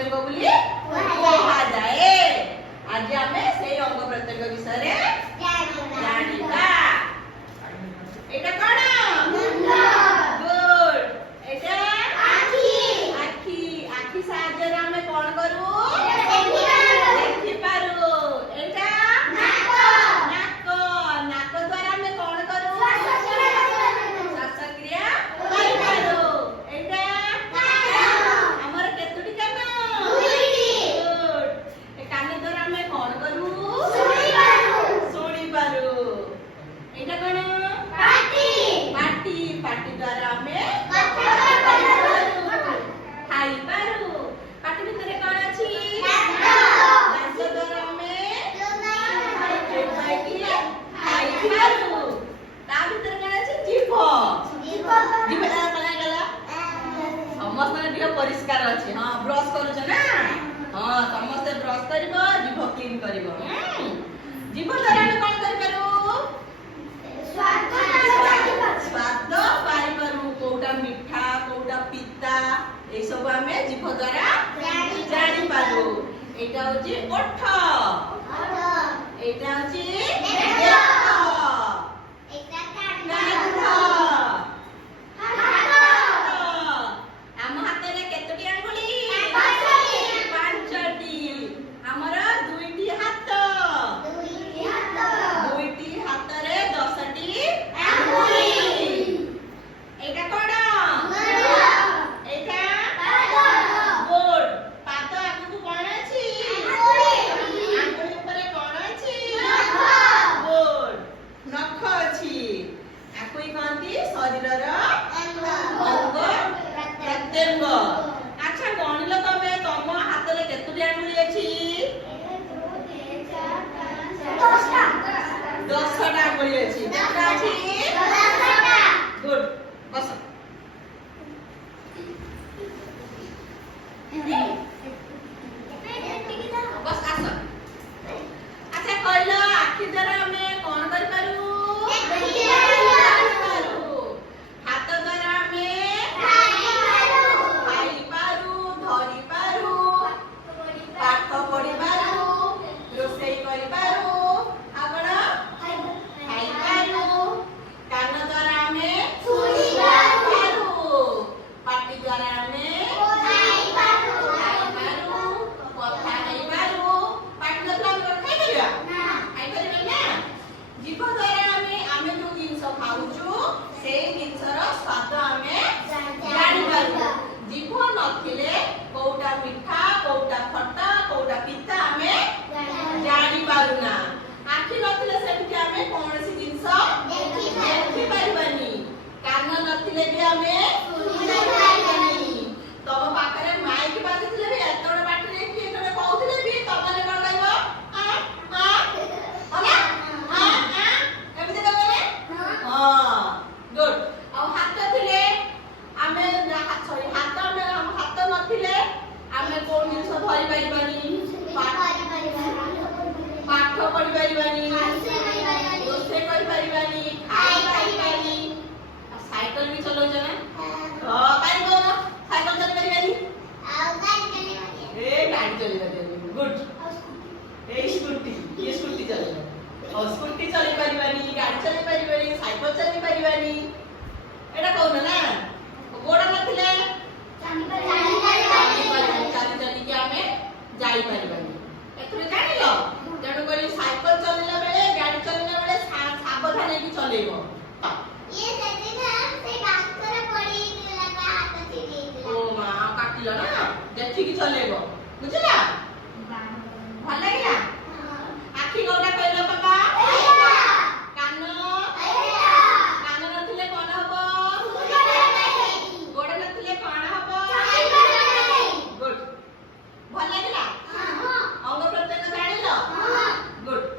प्रत्यंग बोली कुहाଯାଏ। आज आमे सेई अंग प्रत्यंग विषय रे जानिबा। एटा कोन मुंड गुड। एटा आखी आखी आखी साहाय्य रे आमे कोन करू देखि पारू। एटा नाक नाक नाक द्वारा आमे कोन करू श्वासक्रिया करि पारू। एटा कान हमर केतुडी कान दुईटी गुड। ए कान द्वारा आमे कोन करू सुनी पारू। एटा कोन पाटी पाटी पाटी द्वारा आमे कथा करि पारू खाइ पारू। पाटी भितरे कोन अछि दांत द्वारा आमे खाइ पारू। ता भितरे कोन अछि जीभ जीभ द्वारा कोन गला समस्त जीभ परिष्कार अछि। हां ब्रश करू छ ना हां समस्त ब्रश करिवो जीभ क्लीन करिवो। जीभ द्वारा आमे कोन करि पारू स्वाद पाई पारू। कोउटा मिठा कोउटा पिता ए सब आमे जीभ द्वारा जानि पारू। एटा होची ओठ एटा होची देह एटा कान हम हाथ रे केतोटी आंगुली पांचटी। हमर दुईटी हाथ दुईटी हाथ रे 10टी आंगुली। एटा कोन एटा गुड। पाद आगु कोन अछि आंगुली ऊपर कोन अछि गुड नख अछि। आकुई कहंती शरीरर अंग प्रत्यंग। अच्छा गणिल तमे तम हाथ रे केतुटी आंगुली अछि 10टा आंगुली अछि। केतटा अछि 10टा गुड। बस बस आस। अच्छा कहलो आखि द्वारा हमें कोन करि पारू हाथ द्वारा हमें खाइ पारू धरि पारू पाठ पढि पारू रोषेई करि पारू आपण खाइ पारू। कान द्वारा हमें सुनि पारू पाटी द्वारा हमें खाइ पारू कथा हेई पारू। पाटी द्वारा हम खाइ परिबा खाइ परिबा ना। जीभ द्वारा हमें जो जिंस खाउछु सेई जिंसर स्वाद हमें जानि पारू। जीभ नथिले कोउटा मिठा कोउटा खट्टा कोउटा पिता हमें जानि पारू ना। आखि नथिले सेमति हमें कोनसी जिंस देखि पारिबानी। कान नथिले भी हमें सुनि पारिबानी। तब पाखरे माइक बाजिथिले भी एतोडे बाटी रे कि एतोडे कहउथिले भी तबले कोन कहबो आ होला एमति कहबे हां गुड। आ हाथ थिले हमें हाथ में हम हाथ नथिले हमें कोन जिंस धरि पारिबानी पाठ पढि पारिबानी रोषेई करि पारिबानी खाइ पारिबानी। साइकिल भी चलौ जने हां पारिबो साइकिल चली पारिबानी ए गाड़ी चली पारिबानी गुड। ए स्कूटी ये स्कूटी चली और स्कूटी चली पारिबानी गाड़ी चली पारिबानी साइकिल चली पारिबानी एटा कहू ना